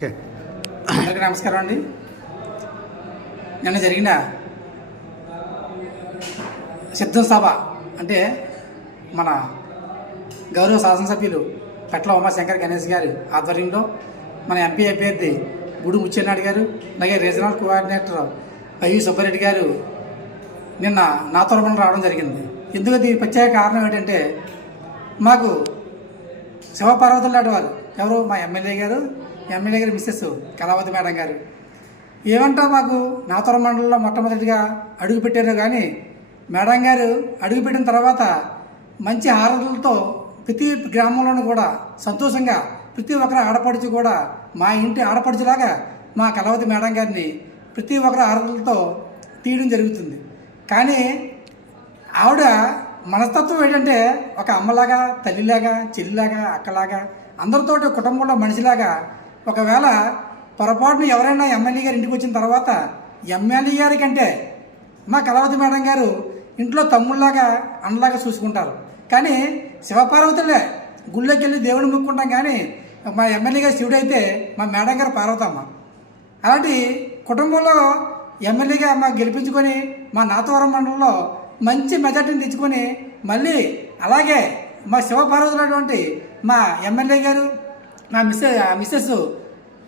అందరికీ నమస్కారం అండి. నిన్న జరిగిన సిద్ధం సభ అంటే మన గౌరవ శాసనసభ్యులు పెట్ల ఉమాశంకర్ గణేష్ గారి ఆధ్వర్యంలో మన ఎంపీ అభ్యర్థి గుడి ముచ్చెన్నాయుడు గారు అలాగే రీజనల్ కోఆర్డినేటర్ వైవి సుబ్బారెడ్డి గారు నిన్న నా తరపున రావడం జరిగింది. ఎందుకు దీని ప్రత్యేక కారణం ఏంటంటే మాకు శివపార్వతులు లాంటి వారు ఎవరు? మా ఎమ్మెల్యే గారు ఎమ్మెల్యే గారి మిస్సెస్ కళావతి మేడం గారు. ఏమంటారు మాకు? నాతోర మండలంలో మొట్టమొదటిగా అడుగుపెట్టారు కానీ మేడం గారు అడుగుపెట్టిన తర్వాత మంచి హారతులతో ప్రతి గ్రామంలోనూ కూడా సంతోషంగా ప్రతి ఒక్కరు ఆడపడుచు కూడా మా ఇంటి ఆడపడుచులాగా మా కళావతి మేడం గారిని ప్రతి ఒక్కరు హారతులతో తీయడం జరుగుతుంది. కానీ ఆవిడ మనస్తత్వం ఏంటంటే ఒక అమ్మలాగా తల్లిలాగా చెల్లిలాగా అక్కలాగా అందరితోటి కుటుంబంలో మనిషిలాగా ఒకవేళ పొరపాటున ఎవరైనా ఎమ్మెల్యే గారు ఇంటికి వచ్చిన తర్వాత ఎమ్మెల్యే గారి కంటే మా కళావతి మేడం గారు ఇంట్లో తమ్ముళ్ళలాగా అన్నలాగా చూసుకుంటారు. కానీ శివపార్వతులే గుళ్ళోకి వెళ్ళి దేవుని మొక్కుంటాం కానీ మా ఎమ్మెల్యే గారు శివుడు అయితే మా మేడం గారు పార్వతమ్మ. అలాంటి కుటుంబంలో ఎమ్మెల్యేగా మా గెలిపించుకొని మా నాతవరం మండలంలో మంచి మెజార్టీని తెచ్చుకొని మళ్ళీ అలాగే మా శివపార్వతులటువంటి మా ఎమ్మెల్యే గారు మా మిస్సెస్ మిస్సెస్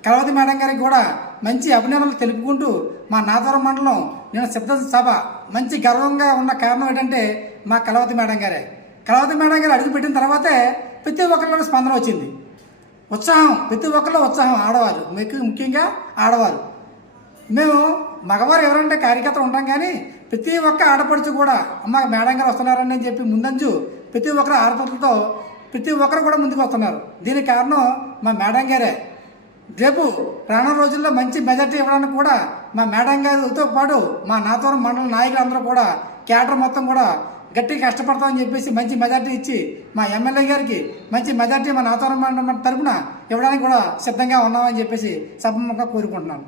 కలవతి మేడం గారికి కూడా మంచి అభినందనలు తెలుపుకుంటూ మా నాదవరం మండలం నేను శబ్ద సభ మంచి గర్వంగా ఉన్న కారణం ఏంటంటే మా కలవతి మేడం గారే. కలవతి మేడం గారు అడుగుపెట్టిన తర్వాతే ప్రతి ఒక్కరిలో స్పందన వచ్చింది. ఉత్సాహం ప్రతి ఒక్కరిలో ఉత్సాహం. ఆడవారు మీకు ముఖ్యంగా ఆడవారు. మేము మగవారు ఎవరంటే కార్యకర్తలు ఉంటాం కానీ ప్రతి ఒక్క ఆడపడుచు కూడా అమ్మ మేడం గారు వస్తున్నారని చెప్పి ముందంజు ప్రతి ఒక్కరు ఆడపడులతో ప్రతి ఒక్కరు కూడా ముందుకు వస్తున్నారు. దీనికి కారణం మా మేడం గారే. రేపు రానున్న రోజుల్లో మంచి మెజార్టీ ఇవ్వడానికి కూడా మా మేడం గారితో పాటు మా నాతోరం మండల నాయకులందరూ కూడా క్యాడర్ మొత్తం కూడా గట్టిగా కష్టపడతామని చెప్పేసి మంచి మెజార్టీ ఇచ్చి మా ఎమ్మెల్యే గారికి మంచి మెజార్టీ మా నాతోరం మండలం తరపున ఇవ్వడానికి కూడా సిద్ధంగా ఉన్నామని చెప్పేసి సభముఖంగా కోరుకుంటున్నాను.